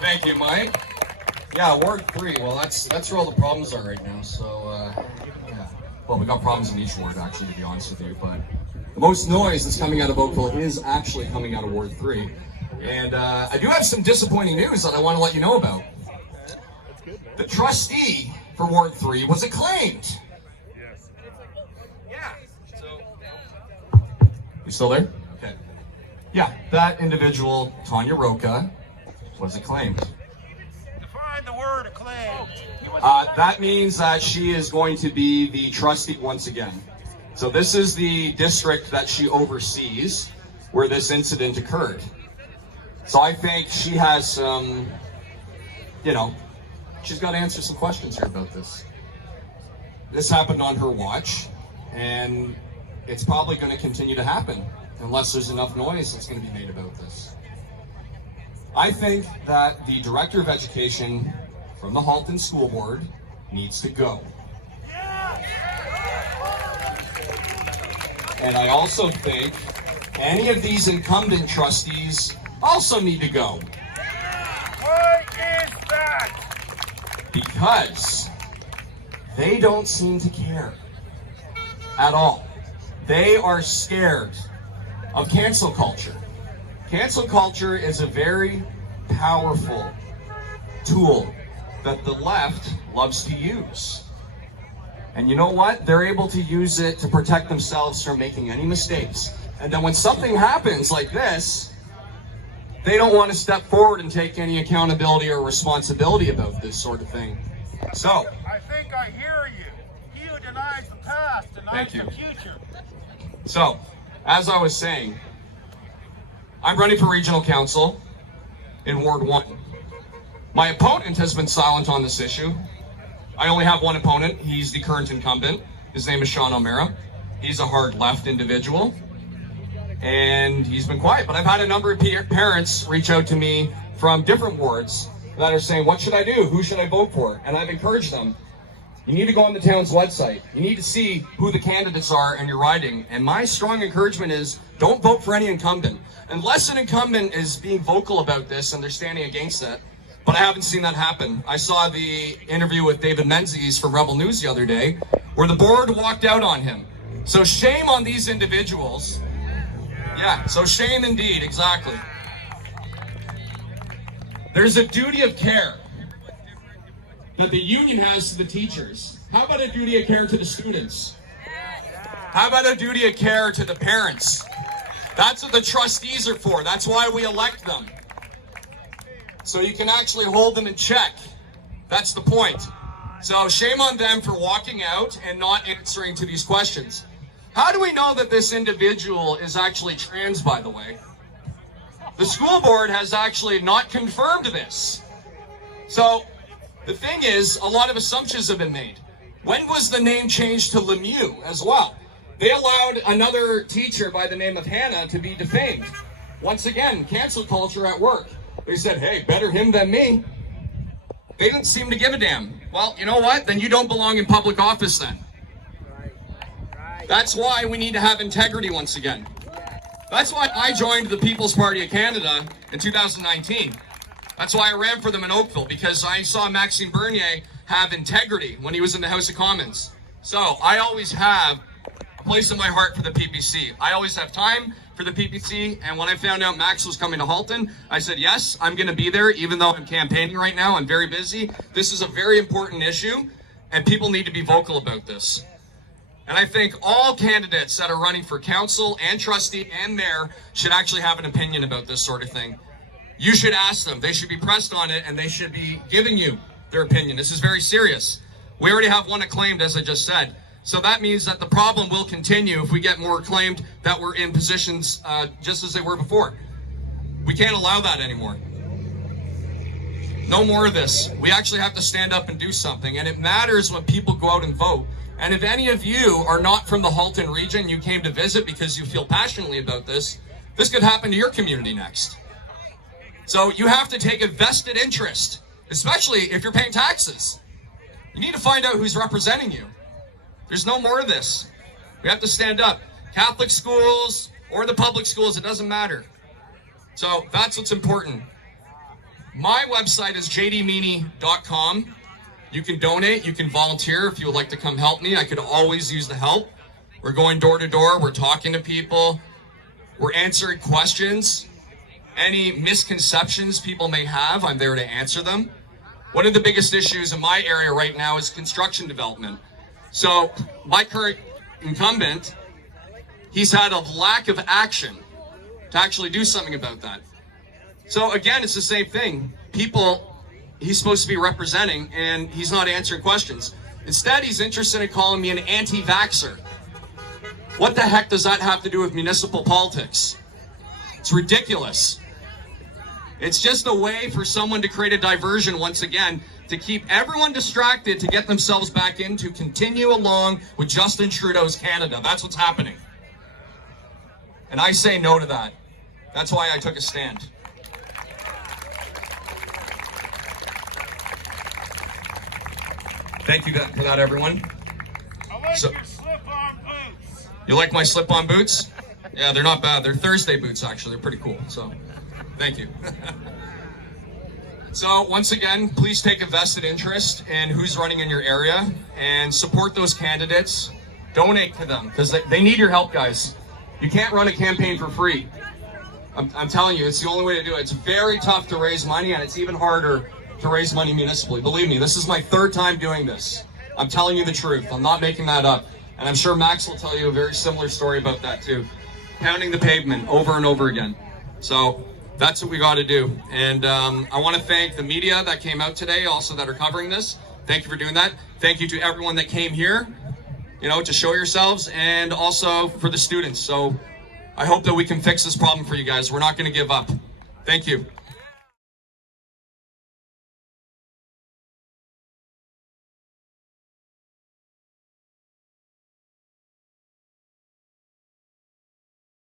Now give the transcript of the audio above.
Thank you, Mike. Yeah, Ward 3. Well, that's where all the problems are right now. So, yeah. Well, we got problems in each ward, actually, to be honest with you. But the most noise that's coming out of Oakville is actually coming out of Ward 3. And I do have some disappointing news that I want to let you know about. The trustee for Ward 3 was acclaimed. Yes. Yeah. So, you still there? Okay. Yeah, that individual, Tanya Roca, was acclaimed. Define the word acclaimed. That means that she is going to be the trustee once again. So this is the district that she oversees where this incident occurred. So I think she has some, she's got to answer some questions here about this. This happened on her watch, and it's probably going to continue to happen unless there's enough noise that's going to be made about this. I think that the Director of Education from the Halton School Board needs to go. And I also think any of these incumbent trustees also need to go. Why is that? Because they don't seem to care at all. They are scared of cancel culture. Cancel culture is a very powerful tool that the left loves to use. And you know what? They're able to use it to protect themselves from making any mistakes. And then when something happens like this, they don't want to step forward and take any accountability or responsibility about this sort of thing. So, I think I hear you. He who denies the past denies the future. So, as I was saying, I'm running for regional council in Ward 1. My opponent has been silent on this issue. I only have one opponent. He's the current incumbent. His name is Sean O'Mara. He's a hard left individual, and he's been quiet. But I've had a number of parents reach out to me from different wards that are saying, what should I do? Who should I vote for? And I've encouraged them. You need to go on the town's website. You need to see who the candidates are in your riding. And my strong encouragement is don't vote for any incumbent. Unless an incumbent is being vocal about this and they're standing against it. But I haven't seen that happen. I saw the interview with David Menzies from Rebel News the other day where the board walked out on him. So shame on these individuals. Yeah, so shame indeed, exactly. There's a duty of care that the union has to the teachers. How about a duty of care to the students? How about a duty of care to the parents? That's what the trustees are for. That's why we elect them. So you can actually hold them in check. That's the point. So shame on them for walking out and not answering to these questions. How do we know that this individual is actually trans, by the way? The school board has actually not confirmed this. So the thing is, a lot of assumptions have been made. When was the name changed to Lemieux as well? They allowed another teacher by the name of Hannah to be defamed. Once again, cancel culture at work. They said, hey, better him than me. They didn't seem to give a damn. Well, you know what? Then you don't belong in public office then. That's why we need to have integrity once again. That's why I joined the People's Party of Canada in 2019. That's why I ran for them in Oakville, because I saw Maxime Bernier have integrity when he was in the House of Commons. So I always have a place in my heart for the PPC. I always have time for the PPC, and when I found out Max was coming to Halton, I said, yes, I'm going to be there, even though I'm campaigning right now. I'm very busy. This is a very important issue, and people need to be vocal about this. And I think all candidates that are running for council and trustee and mayor should actually have an opinion about this sort of thing. You should ask them. They should be pressed on it, and they should be giving you their opinion. This is very serious. We already have one acclaimed, as I just said. So that means that the problem will continue if we get more acclaimed that we're in positions just as they were before. We can't allow that anymore. No more of this. We actually have to stand up and do something. And it matters when people go out and vote. And if any of you are not from the Halton region, you came to visit because you feel passionately about this could happen to your community next. So you have to take a vested interest, especially if you're paying taxes. You need to find out who's representing you. There's no more of this. We have to stand up. Catholic schools or the public schools, it doesn't matter. So that's what's important. My website is jdmeany.com. You can donate, you can volunteer if you would like to come help me. I could always use the help. We're going door to door, we're talking to people, we're answering questions. Any misconceptions people may have, I'm there to answer them. One of the biggest issues in my area right now is construction development. So my current incumbent, he's had a lack of action to actually do something about that. So again, it's the same thing. People he's supposed to be representing, and he's not answering questions. Instead, he's interested in calling me an anti-vaxxer. What the heck does that have to do with municipal politics? It's ridiculous. It's just a way for someone to create a diversion once again, to keep everyone distracted, to get themselves back in, to continue along with Justin Trudeau's Canada. That's what's happening. And I say no to that. That's why I took a stand. Thank you for that, everyone. I like your slip-on boots. You like my slip-on boots? Yeah, they're not bad. They're Thursday boots, actually. They're pretty cool. So, thank you. So, once again, please take a vested interest in who's running in your area and support those candidates. Donate to them because they need your help, guys. You can't run a campaign for free. I'm telling you, it's the only way to do it. It's very tough to raise money, and it's even harder to raise money municipally. Believe me, this is my third time doing this. I'm telling you the truth. I'm not making that up. And I'm sure Max will tell you a very similar story about that too. Pounding the pavement over and over again. So that's what we got to do. And I want to thank the media that came out today, also that are covering this. Thank you for doing that. Thank you to everyone that came here, to show yourselves, and also for the students. So I hope that we can fix this problem for you guys. We're not going to give up. Thank you.